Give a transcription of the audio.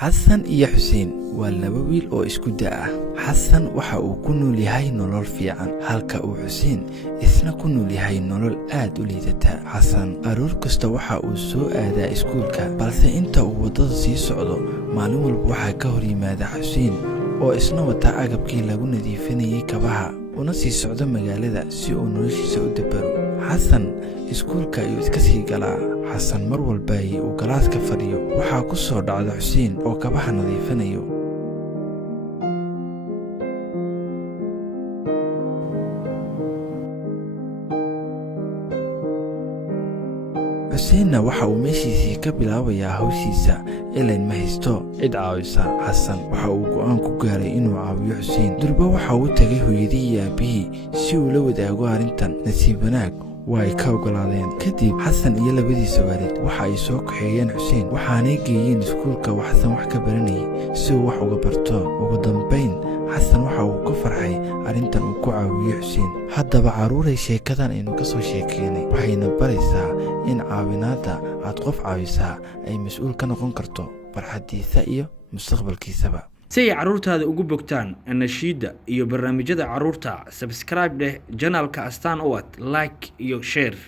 xasan iyo xuseen waa laba wiil oo isku da ah. xasan waxa uu ku nool yahay nolol fiican halka uu xuseen isna ku nool yahay nolol aad u liidata. xasan aroor kasta waxa uu soo aadaa iskuulka, balse inta uu wadada sii socdo maalin walba waxaa ka hor yimaada xuseen oo isna wata agabkii lagu nadiifinayay kabaha una sii socdo magaalada si uu noloshiisa u dabaro. xasan iskuulka ayuu iska sii galaa. xasan mar walba uu galaaska fadhiyo waxaa ku soo dhacda xuseen oo kabaha nadiifinayo. xuseenna waxa uu meeshiisii ka bilaabayaa hawshiisa ileen ma haysto cid caawisa. xasan waxa uu go'aan ku gaaray inuu caawiyo xuseen. durba waxa uu tagay hooyadii iyo aabihii si uu la wadaago arrintan. nasiib wanaag waa ay ka ogolaadeen. kadib xasan iyo labadiisa waalid waxa ay soo kaxeeyeen xuseen waxaanay geeyeen iskuulka xasan wax ka baranayay si uu wax uga barto. ugu dambayn xasan waxa uu ku farxay arrintan uu ku caawiyo xuseen. haddaba carruuray sheekadan aynu ka soo sheekeynay waxayna baraysaa in caawinaadda aad qof caawisaa ay mas'uul ka noqon karto farxaddiisa iyo mustaqbalkiisaba. si ay carruurtaada ugu bogtaan nashiidda iyo barnaamijyada carruurta, subscribe dheh janaalka Astaan Uwad, like iyo share.